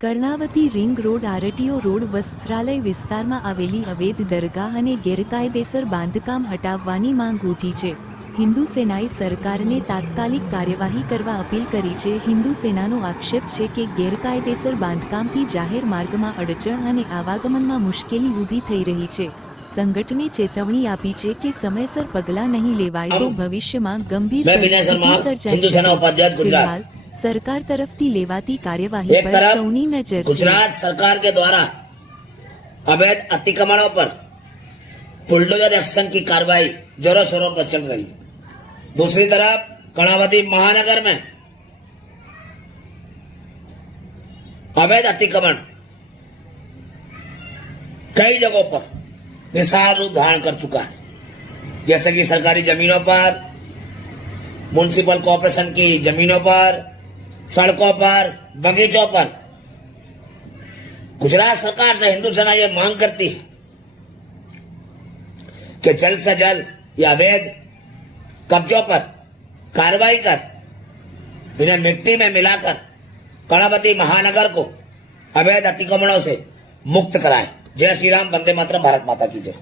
Karnavati ring road RTO road વસ્ત્રાલય વિસ્તારમાં આવેલી અવૈધ દરગાહ અને ગેરકાયદેસર બાંધકામ હટાવવાની માંગ ઉઠી છે. હિન્દુ સેનાએ સરકારને તાત્કાલિક કાર્યવાહી કરવા અપીલ કરી છે. હિન્દુ સેનાનો આક્ષેપ છે કે ગેરકાયદેસર બાંધકામથી જાહેર માર્ગમાં અડચણ અને આવાગમનમાં મુશ્કેલી ઊભી થઈ રહી છે. સંગઠને ચેતવણી આપી છે કે સમયસર પગલાં નહીં લેવાય તો ભવિષ્યમાં ગંભીર मैं विनय शर्मा પરિસ્થિતિ हिंदू सेना उपाध्याय गुजरात ફિલહાલ સરકાર તરફથી લેવાતી કાર્યવાહી एक પર तरफ સૌની નજર છે गुजरात सरकार के द्वारा अवैध अतिक्रमणों पर बुलडोजर एक्शन की कार्रवाई जोरों शोरों पर चल रही है दूसरी तरफ कर्णावती महानगर में अवैध अतिक्रमण कई जगहों पर विशाल रूप धारण कर चुका है जैसे कि सरकारी जमीनों पर म्यूनसिपल कॉरपोरेशन की जमीनों पर सड़कों पर, बगीचों पर। गुजरात सरकार से हिंदू सेना ये मांग करती है कि जल्द से जल्द ये अवैध कब्जों पर कार्रवाई कर, इन्हें मिट्टी में मिलाकर कर्णावती महानगर को अवैध अतिक्रमणों से मुक्त कराए। जय श्री राम वंदे मातरम, भारत माता की जय।